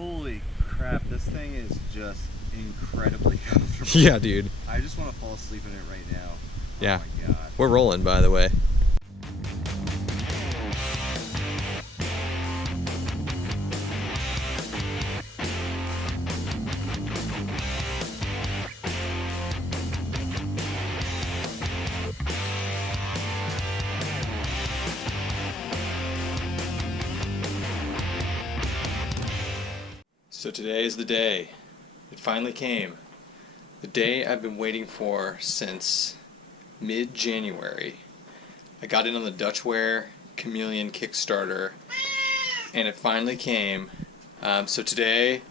Holy crap, this thing is just incredibly comfortable. Yeah, dude. I just want to fall asleep in it right now. Yeah. Oh my god. We're rolling, by the way. So today is the day. It finally came. The day I've been waiting for since mid-January. I got in on the Dutchware Chameleon Kickstarter, and it finally came. So today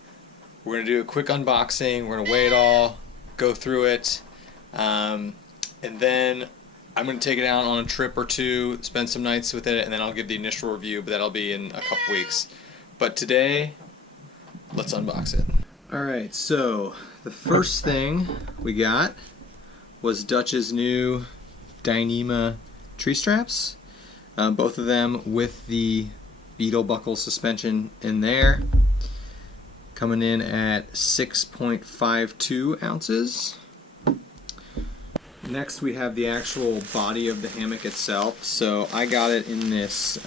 we're going to do a quick unboxing. We're going to weigh it all, go through it, and then I'm going to take it out on a trip or two, spend some nights with it, and then I'll give the initial review, but that'll be in a couple weeks. But today, let's unbox it. Alright, so the first thing we got was Dutch's new Dyneema tree straps. Both of them with the beetle buckle suspension in there. Coming in at 6.52 ounces. Next we have the actual body of the hammock itself. So I got it in this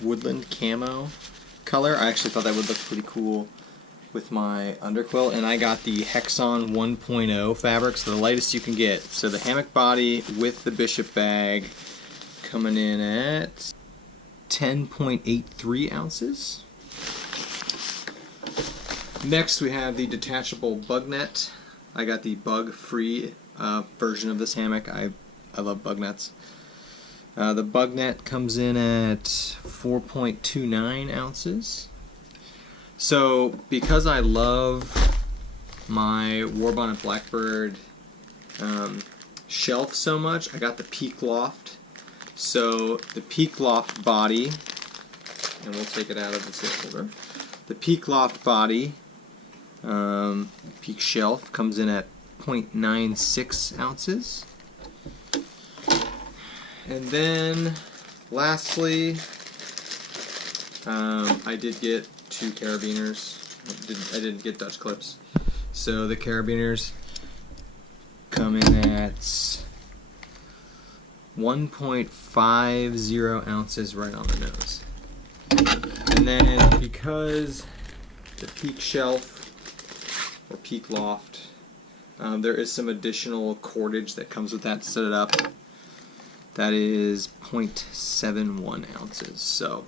woodland camo color. I actually thought that would look pretty cool with my underquilt, and I got the Hexon 1.0 fabric, so the lightest you can get. So the hammock body with the bishop bag coming in at 10.83 ounces. Next we have the detachable bug net. I got the bug-free version of this hammock. I love bug nets. The bug net comes in at 4.29 ounces. So, because I love my Warbonnet Blackbird shelf so much, I got the Peak Loft. So, the Peak Loft body, and we'll take it out of the zip holder. The Peak Loft body, Peak Shelf, comes in at 0.96 ounces. And then, lastly, I did get two carabiners. I didn't get Dutch clips. So the carabiners come in at 1.50 ounces right on the nose. And then because the Peak Shelf or Peak Loft, there is some additional cordage that comes with that to set it up. That is 0.71 ounces. So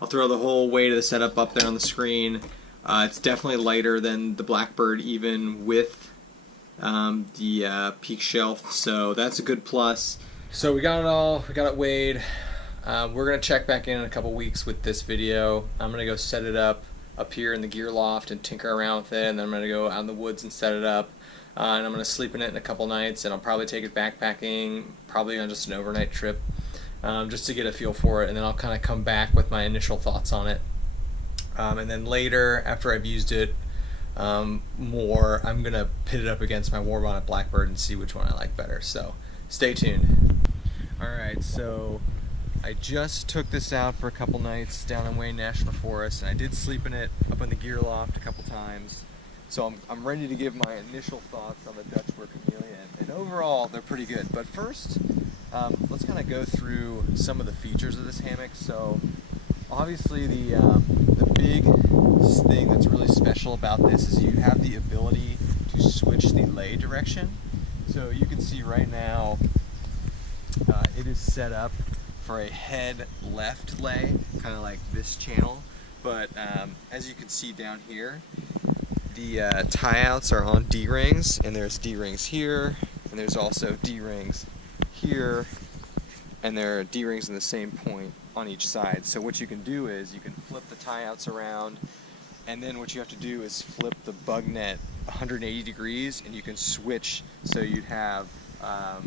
I'll throw the whole weight of the setup up there on the screen. It's definitely lighter than the Blackbird, even with the Peak Shelf, so that's a good plus. So we got it all, we got it weighed. We're going to check back in a couple weeks with this video. I'm going to go set it up here in the gear loft and tinker around with it, and then I'm going to go out in the woods and set it up. And I'm going to sleep in it in a couple nights, and I'll probably take it backpacking, probably on just an overnight trip. Just to get a feel for it, and then I'll kind of come back with my initial thoughts on it. And then later, after I've used it more, I'm going to pit it up against my Warbonnet Blackbird and see which one I like better. So stay tuned. Alright, so I just took this out for a couple nights down in Wayne National Forest, and I did sleep in it up in the gear loft a couple times. So I'm ready to give my initial thoughts on the Dutchware Chameleon. And overall, they're pretty good. But first, let's kind of go through some of the features of this hammock. So obviously the big thing that's really special about this is you have the ability to switch the lay direction. So you can see right now it is set up for a head left lay, kind of like this channel. But as you can see down here, the tie outs are on D-rings, and there's D-rings here, and there's also D-rings here, and there are D-rings in the same point on each side. So what you can do is you can flip the tie outs around, and then what you have to do is flip the bug net 180 degrees, and you can switch so you'd have a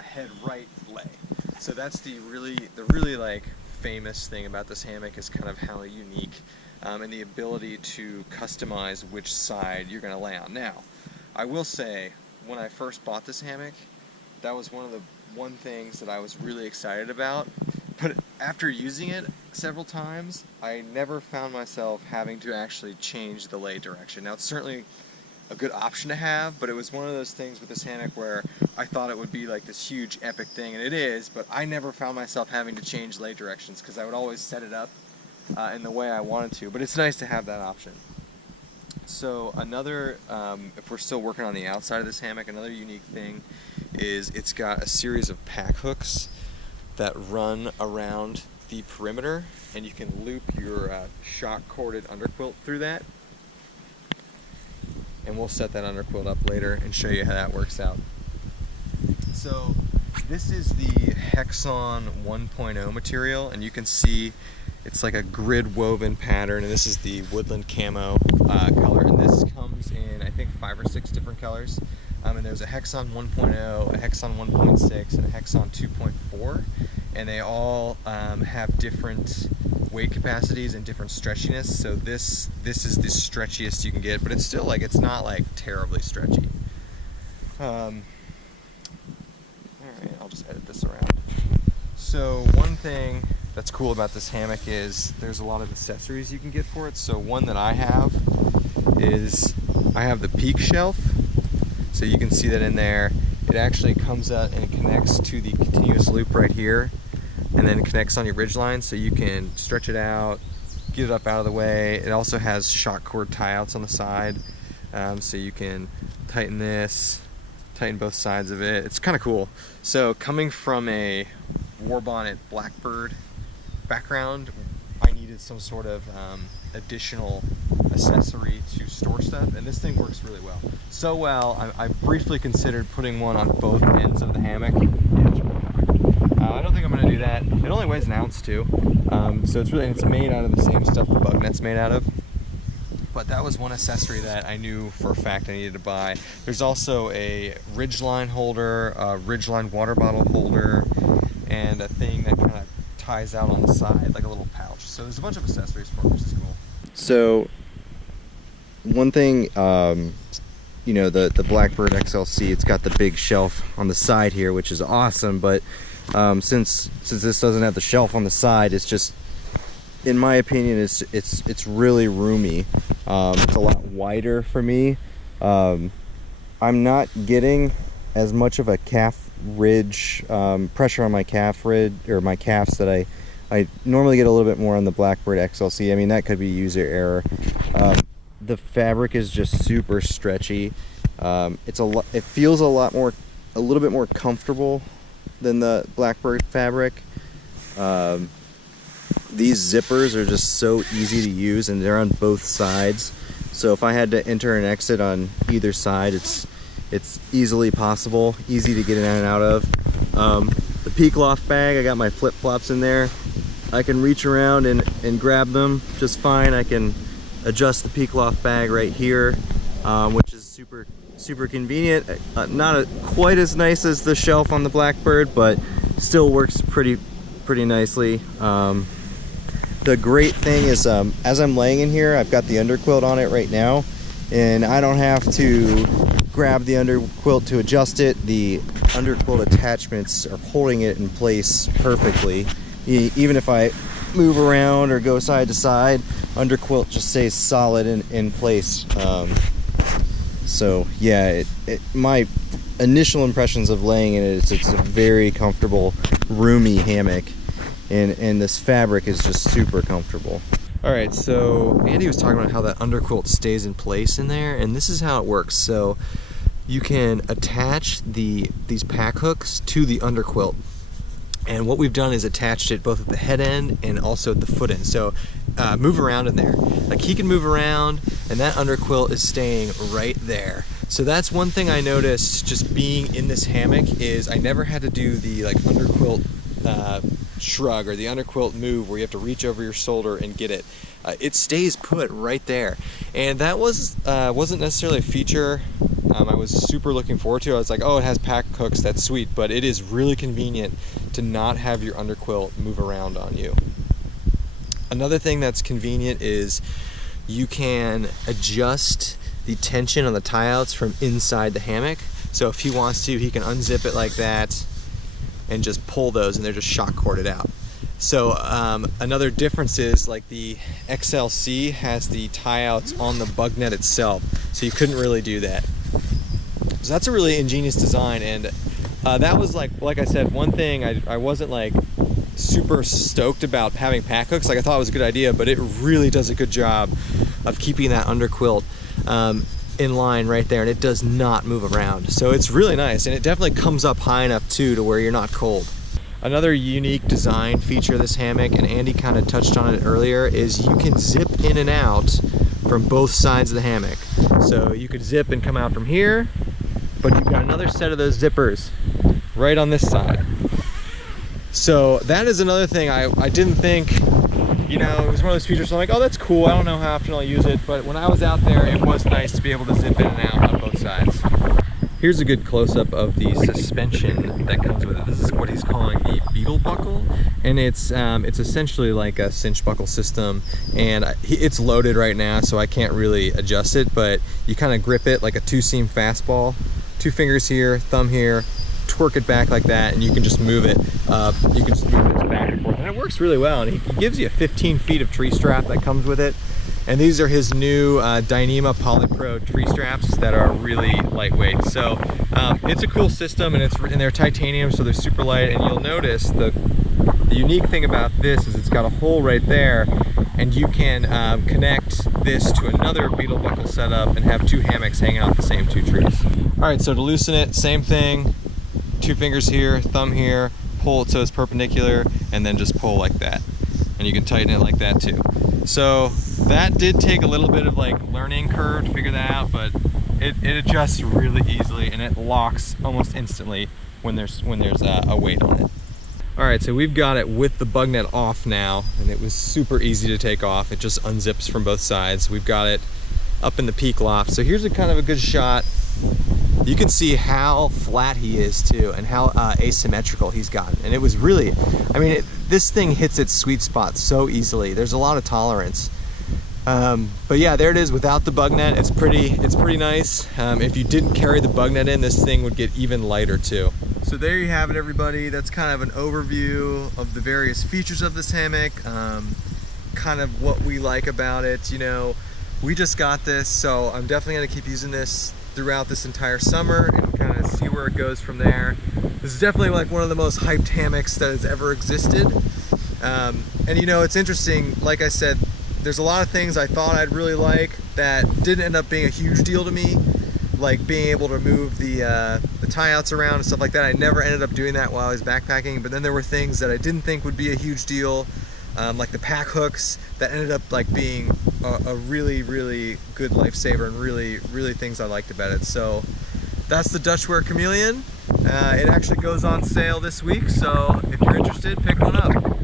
head right lay. So that's the really like famous thing about this hammock, is kind of how unique and the ability to customize which side you're going to lay on. Now, I will say, when I first bought this hammock, that was one things that I was really excited about, But after using it several times, I never found myself having to actually change the lay direction. Now, it's certainly a good option to have, but it was one of those things with this hammock where I thought it would be like this huge epic thing, and it is, but I never found myself having to change lay directions because I would always set it up in the way I wanted to. But it's nice to have that option. So another, if we're still working on the outside of this hammock, another unique thing is it's got a series of pack hooks that run around the perimeter, and you can loop your shock corded underquilt through that. And we'll set that underquilt up later and show you how that works out. So this is the Hexon 1.0 material, and you can see it's like a grid woven pattern, and this is the woodland camo color, and this comes in I think 5 or 6 different colors. And there's a Hexon 1.0, a Hexon 1.6, and a Hexon 2.4, and they all have different weight capacities and different stretchiness. So this is the stretchiest you can get, but it's still like, it's not like terribly stretchy. All right, I'll just edit this around. So one thing that's cool about this hammock is there's a lot of accessories you can get for it. So one that I have is I have the peak shelf. So you can see that in there. It actually comes out and it connects to the continuous loop right here, and then connects on your ridge line, so you can stretch it out, get it up out of the way. It also has shock cord tie outs on the side, so you can tighten this, tighten both sides of it. It's kind of cool. So coming from a war bonnet blackbird background, I needed some sort of additional accessory to store stuff, and this thing works really well. So well, I briefly considered putting one on both ends of the hammock. I don't think I'm going to do that. It only weighs an ounce too, so it's made out of the same stuff the bug net's made out of. But that was one accessory that I knew for a fact I needed to buy. There's also a ridgeline holder, a ridgeline water bottle holder, and a thing that kind of ties out on the side like a little pouch. So there's a bunch of accessories for it, which is cool. So one thing, you know, the Blackbird XLC, it's got the big shelf on the side here, which is awesome, but since this doesn't have the shelf on the side, it's just, in my opinion, it's really roomy. It's a lot wider for me. I'm not getting as much of a calf ridge pressure on my calf ridge, or my calves, that I normally get a little bit more on the Blackbird XLC. I mean, that could be user error. The fabric is just super stretchy. It feels a little bit more comfortable than the Blackbird fabric. These zippers are just so easy to use, and they're on both sides. So if I had to enter and exit on either side, it's easily possible, easy to get in and out of. The peak loft bag, I got my flip-flops in there. I can reach around and grab them just fine. I can adjust the peak loft bag right here, which is super convenient. Not quite as nice as the shelf on the Blackbird, but still works pretty nicely. The great thing is, as I'm laying in here, I've got the underquilt on it right now, and I don't have to grab the underquilt to adjust it. The underquilt attachments are holding it in place perfectly. Even if I move around or go side to side, underquilt just stays solid in place. So yeah, my initial impressions of laying in it is it's a very comfortable, roomy hammock, and this fabric is just super comfortable. All right, so Andy was talking about how that underquilt stays in place in there, and this is how it works. So you can attach these pack hooks to the underquilt. And what we've done is attached it both at the head end and also at the foot end. So move around in there. Like, he can move around, and that underquilt is staying right there. So that's one thing I noticed just being in this hammock, is I never had to do the like underquilt shrug or the underquilt move where you have to reach over your shoulder and get it. It stays put right there. And that wasn't necessarily a feature I was super looking forward to. I was like, oh, it has pack hooks, that's sweet, but it is really convenient to not have your underquilt move around on you. Another thing that's convenient is you can adjust the tension on the tie outs from inside the hammock. So if he wants to, he can unzip it like that and just pull those, and they're just shock corded out. So another difference is like the XLC has the tie outs on the bug net itself, so you couldn't really do that. So that's a really ingenious design, and that was like I said, one thing I wasn't like super stoked about having pack hooks. Like I thought it was a good idea, but it really does a good job of keeping that underquilt in line right there, and it does not move around. So it's really nice, and it definitely comes up high enough too to where you're not cold. Another unique design feature of this hammock, and Andy kind of touched on it earlier, is you can zip in and out from both sides of the hammock. So you could zip and come out from here, but you've got another set of those zippers right on this side. So that is another thing I didn't think, you know, it was one of those features, so I'm like, oh, that's cool, I don't know how often I'll use it, but when I was out there, it was nice to be able to zip in and out on both sides. Here's a good close-up of the suspension that comes with it. This is what he's calling the beetle buckle, and it's essentially like a cinch buckle system, and it's loaded right now, so I can't really adjust it, but you kind of grip it like a two-seam fastball. 2 fingers here, thumb here, twerk it back like that, and you can just move it up. You can just move it back and forth, and it works really well, and he gives you 15 feet of tree strap that comes with it. And these are his new Dyneema Polypro tree straps that are really lightweight. So it's a cool system, and they're titanium, so they're super light. And you'll notice the unique thing about this is it's got a hole right there, and you can connect this to another beetle buckle setup and have 2 hammocks hanging off the same 2 trees. All right, so to loosen it, same thing. 2 fingers here, thumb here, pull it so it's perpendicular, and then just pull like that. And you can tighten it like that too. So that did take a little bit of like learning curve to figure that out, but it adjusts really easily, and it locks almost instantly when there's a weight on it. All right, so we've got it with the bug net off now, and it was super easy to take off. It just unzips from both sides. We've got it up in the peak loft. So here's a kind of a good shot. You can see how flat he is too, and how asymmetrical he's gotten. And it was really, I mean, this thing hits its sweet spot so easily. There's a lot of tolerance. But yeah, there it is without the bug net. It's pretty nice. If you didn't carry the bug net in, this thing would get even lighter too. So there you have it, everybody. That's kind of an overview of the various features of this hammock, kind of what we like about it. You know, we just got this, so I'm definitely gonna keep using this throughout this entire summer and kind of see where it goes from there. This is definitely like one of the most hyped hammocks that has ever existed. And you know, it's interesting, like I said, there's a lot of things I thought I'd really like that didn't end up being a huge deal to me, like being able to move the tie outs around and stuff like that. I never ended up doing that while I was backpacking, but then there were things that I didn't think would be a huge deal, like the pack hooks, that ended up like being a really, really good lifesaver, and really things I liked about it. So that's the Dutchware Chameleon. It actually goes on sale this week, so if you're interested, pick one up.